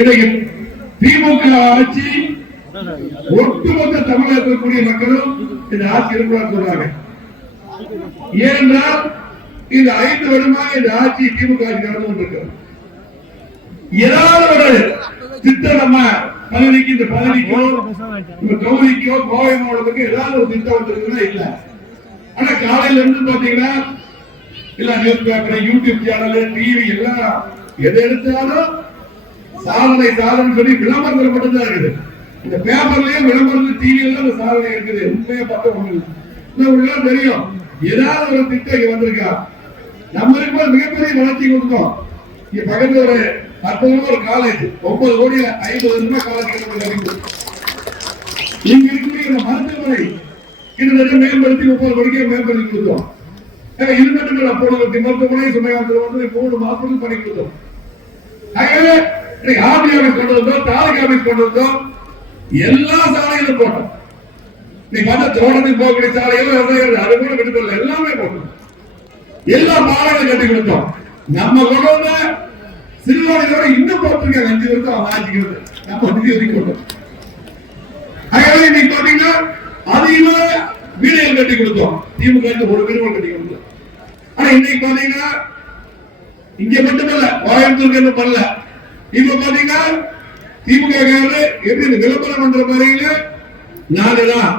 இன்னைக்கு திமுக ஆட்சி ஒட்டுமொத்த தமிழக இருக்கக்கூடிய மக்களும் இந்த ஆட்சி இருக்கக்கூடாது சொல்றாங்க. ஏனென்றால் இந்த 5 வருடமாக இந்த ஆட்சி திமுக ஆட்சி நடந்து கொண்டிருக்கிறது. ஏதாவது ஒரு திட்டம் நம்ம பதவிக்கு இந்த பதவிக்கோ இந்த தொகுதிக்கோ கோவை மாவட்டத்துக்கு ஏதாவது ஒரு திட்டம் வந்திருக்குன்னா இல்ல. ஆனா காலையில இருந்து பாத்தீங்கன்னா இல்ல news paper, YouTube channel, TV எல்லாம் எதை எடுத்தாலும் சாதனை சாதனை சொல்லி விளம்பரங்கள் மட்டும்தான் இருக்குது. இந்த பேப்பர்லயும் விளம்பரங்கள், டிவியில அந்த சாதனை இருக்குது. உண்மையை பார்த்தா ஒண்ணு தெரியும். ஏதாவது ஒரு திட்டம் வந்திருக்கா? நம்ம இருக்கும்போது மிகப்பெரிய வளர்ச்சி கொடுத்தோம். இங்க பக்கத்துல ஒரு 10 ஒரு காலேஜ் 9 கோடி 50 ரூபாய் காலேஜ் இங்க இருக்கக்கூடிய மருத்துவமனை கிட்டத்தட்ட மேம்படுத்தி 30 கோடிக்கே மேம்படுத்தி கொடுத்தோம். இது மட்டும் அப்பொழுது மருத்துவமனை சுமையாத்திரம் வந்து 3 மாசத்துக்கு பண்ணி கொடுத்தோம். ஆர்டி ஆபீஸ் கொண்டு வந்தோம், தாலுகா ஆபீஸ் கொண்டு வந்தோம், எல்லா சாலைகளும் போட்டோம். நீ பார்த்தா தோட்டத்துக்கு போகக்கூடிய சாலைகளும் அது கூட விடுதலை எல்லாமே போட்டோம். எல்லா பாலங்களும் கட்டி கொடுத்தோம். நம்ம கொண்டு வந்த சிறுவாணியோட இன்னும் போட்டிருக்காங்க 5 வருஷம் அவன் ஆட்சிக்கிறது நம்ம நிதி கொண்டோம். ஆகவே இன்னைக்கு பாத்தீங்கன்னா அதிகமா வீடுகள் கட்டி கொடுத்தோம். திமுக ஒரு வீடு கட்டி கொடுத்தோம். ஆனா இன்னைக்கு பாத்தீங்கன்னா இங்க மட்டுமல்ல, கோயம்புத்தூருக்கு பண்ணல. இப்ப பாத்தீங்கன்னா திமுக எப்படி விளம்பரம் பண்ற மாதிரியில நாங்க தான்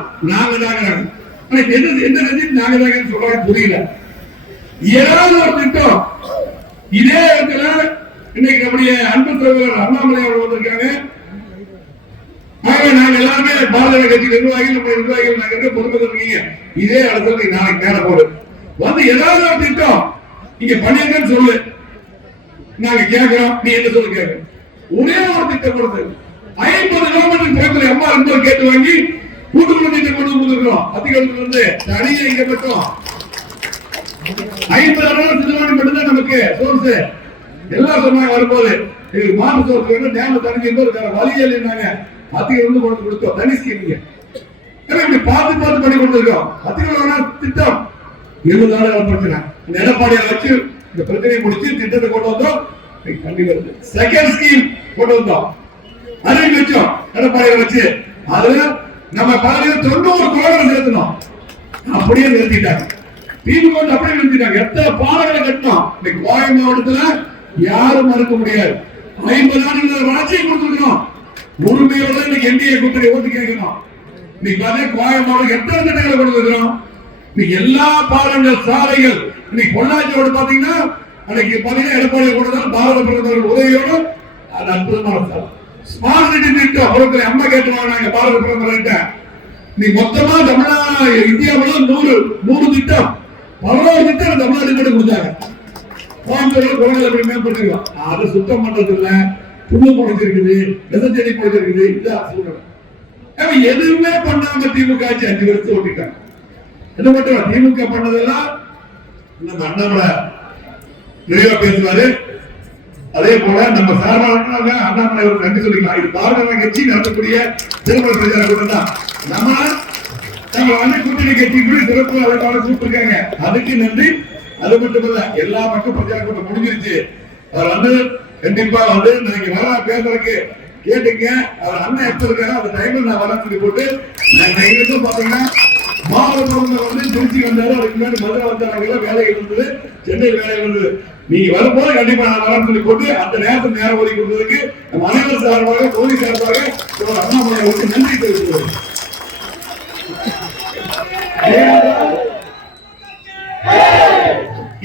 சொல்றாங்க புரியல. ஏதாவது ஒரு திட்டம் இதே இடத்துல இன்னைக்கு நம்முடைய அன்பு சகோதரர் அண்ணாமலை அவர்கள் வந்திருக்காங்க. நாங்க எல்லாருமே பாரதிய கட்சி நிர்வாகிகள், நம்ம நிர்வாகிகள் நாங்க பொறுப்பு இருக்கீங்க. இதே இடத்துல நாளைக்கு நேரம் போடு வந்து ஏதாவது ஒரு திட்டம் இங்க பண்ணிருக்கேன்னு சொல்லு, நாங்க கேட்கிறோம். நீ என்ன சொல்ல கேட்க ஒரே ஒரு திட்டம் கொடுத்து 50 கிலோமீட்டர் பக்கத்துல அம்மா ரொம்ப கேட்டு வாங்கி கூட்டுக்குள்ள திட்டம் கொண்டு வந்துருக்கோம். அதிகாரத்துல இருந்து தனியா இங்க மட்டும் 50,000 சிறுவாணி மட்டும் தான் நமக்கு சோர்ஸ். எல்லாம் சொன்னாங்க வரும்போது மாட்டு சோர்ஸ் வேணும், டேம் தனிஞ்சு வழியில் இருந்தாங்க. அதிகம் வந்து கொண்டு கொடுத்தோம் தனி ஸ்கீம். இப்படி பார்த்து பார்த்து பண்ணி கொடுத்துருக்கோம். அதிகம் திட்டம் 70,000 பிரச்சனை எடப்பாடியை வச்சு இந்த பிரச்சனையை முடிச்சு திட்டத்தை கொண்டு வந்தோம். செகண்ட் ஸ்கீம் கொண்டு வந்தோம், அறிவிக்க வச்சோம் எடப்பாடியை வச்சு. அதுல நம்ம பாதையில 90 கோடி சேர்த்தணும். அப்படியே நிறுத்திட்டாங்க. திமுக அப்படியே நிறுத்திட்டாங்க. எத்தனை பாலங்களை கட்டணும் இன்னைக்கு கோவை மாவட்டத்துல யாரும் மறுக்க முடியாது. 50 ஆண்டுகள் வளர்ச்சியை கொடுத்துருக்கணும். உரிமையோட இன்னைக்கு என்டிஏ கூட்டணி ஓட்டு கேட்கணும். இன்னைக்கு பார்த்தா கோவை மாவட்டம் எத்தனை திட்டங்களை கொடுத்துருக்கோம். இன்னைக்கு எல்லா பாலங்கள், சாலைகள் இன்னைக்கு பொள்ளாச்சியோடு பாத்தீங்கன்னா அன்னைக்கு பாத்தீங்கன்னா எடப்பாடி கூட பாரத பிரதமர் உதவியோடு அது அற்புதமான சாலை. ஸ்மார்ட் சிட்டி திட்டம் அவருக்கு அம்மா கேட்டுவாங்க பாரத பிரதமர். நீ மொத்தமா தமிழ்நாடு இந்தியாவில் 100 திட்டம் 11 திட்டம் தமிழ்நாடு கூட கொடுத்தாங்க. கோயம்புத்தூர்ல குழந்தை எப்படி மேம்படுத்திருக்கோம். அதை சுத்தம் பண்றது இல்ல, புண்ணு முடிச்சிருக்குது, விசச்செடி போயிருக்குது. இதுதான் சூழ்நிலை. எதுவுமே பண்ணாம திமுக ஆட்சி 5 வருஷம் ஓட்டிட்டாங்க. என்ன மட்டும் திமுக பண்ணதெல்லாம் நம்ம அண்ணாமலை நிறைய பேசுவாரு. அதே போல நம்ம சார்பாக அண்ணாமலை ஒரு நன்றி சொல்லிக்கலாம். இது பாரதிய கட்சி நடத்தக்கூடிய திருமண பிரச்சார கூட்டம் தான். நம்ம கூட்டணி கட்சி கூட சிறப்பு அழைப்பாளர் கூப்பிட்டுருக்காங்க. அதுக்கு நன்றி. அது மட்டுமல்ல, எல்லா மக்கள் பிரச்சார கூட்டம் முடிஞ்சிருச்சு. அவர் வந்து கண்டிப்பா வந்து நீங்க வர பேசுறதுக்கு கேட்டுங்க. அவர் அண்ணன் எப்ப இருக்காரு அந்த டைம்ல நான் வர சொல்லி போட்டு எங்களுக்கும் பாத்தீங்கன்னா மாவட்ட வந்து திருச்சி வந்தாரு. அதுக்கு முன்னாடி மதுரை வந்தாங்க. வேலை இருந்தது, சென்னை வேலை இருந்தது. நீங்க வரும்போது கண்டிப்பா நான் வரேன்னு சொல்லி போட்டு அந்த நேரத்தில் நேரம் ஒதுக்கி கொடுத்ததுக்கு நம்ம அனைவர் சார்பாக தொகுதி சார்பாக அண்ணாமலை அவருக்கு நன்றி தெரிவித்துள்ளது.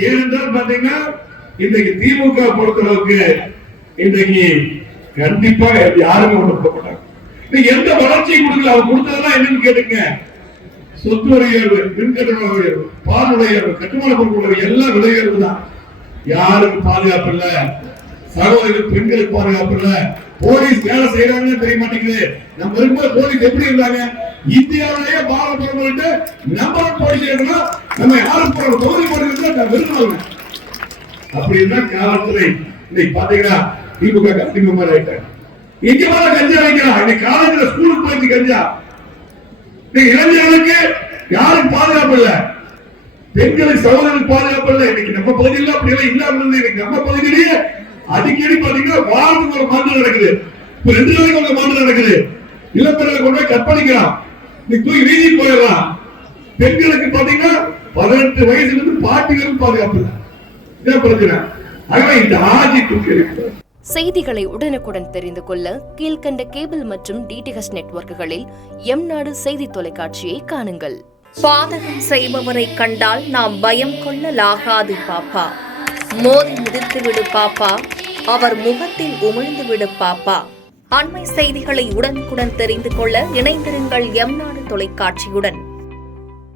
ஏனென்றால் பாத்தீங்கன்னா இன்றைக்கு திமுக பொறுத்தளவுக்கு இன்றைக்கு கண்டிப்பா யாருமே ஒண்ணு கொடுக்கப்பட்டாங்க. எந்த வளர்ச்சியை கொடுக்கல. அவர் கொடுத்ததெல்லாம் என்னன்னு கேட்டுங்க. சொத்து வரி உயர்வு, மின்கட்டண உயர்வு, பால் விலை உயர்வு, கட்டுமான பொருட்கள் எல்லாம் விலை உயர்வு தான். யாருக்கும் பாதுகாப்பு இல்ல, சகோதரர்கள் பெண்களுக்கு பாதுகாப்பு இல்ல. போலீஸ் வேலை செய்யறாங்கன்னு தெரிய மாட்டேங்குது. நம்ம இருக்கும்போது போலீஸ் எப்படி இருந்தாங்க? இந்தியாவிலேயே பாரத பிரதமர் நம்பர் போலீஸ் இருக்கணும். நம்ம யாரும் தொகுதி போலீஸ் விரும்புவாங்க. அப்படின்னா காவல்துறை இன்னைக்கு பாத்தீங்கன்னா திமுக திமுக ஆயிட்டாங்க. எங்க மேல கஞ்சா வைக்கலாம். இன்னைக்கு காலேஜ்ல ஸ்கூலுக்கு போயிட்டு கஞ்சா. இளைஞர்களுக்கு யாரும் பாதுகாப்பு இல்ல, பெண்களுக்கு சகோதரர்களுக்கு பாதுகாப்பு இல்ல. இன்னைக்கு நம்ம பகுதியில் அப்படி எல்லாம் இல்லாம இருந்து இன்னைக்கு நம்ம பகுதியிலேயே அடிக்கடி பாத்தீங்கன்னா வாரத்துக்கு ஒரு மாற்றம் நடக்குது. இப்ப 2 நாளைக்கு ஒரு மாற்றம் நடக்குது. இளம்பெண்களை கொண்டு போய் கற்பழிக்கிறான், நீ தூக்கி வீதி போயிடலாம். பெண்களுக்கு பாத்தீங்கன்னா 18 வயசுல இருந்து பாட்டிகளும் பாதுகாப்பு இதான் பிரச்சனை. ஆகவே இந்த ஆட்சி தூக்கி செய்திகளை உடனுக்குடன் தெரிந்து கொள்ள கீழ்கண்ட கேபிள் மற்றும் டிடிஹெச் நெட்வொர்க்குகளில் எம்நாடு செய்தி தொலைக்காட்சியை காணுங்கள். பாதகம் செய்பவரை கண்டால் நாம் பயம் கொள்ளலாகாது பாப்பா. மோதி மிதித்து விடு பாப்பா, அவர் முகத்தில் உமிழ்ந்து விடு பாப்பா. அண்மை செய்திகளை உடனுக்குடன் தெரிந்து கொள்ள இணைந்திருங்கள் எம்நாடு தொலைக்காட்சியுடன்.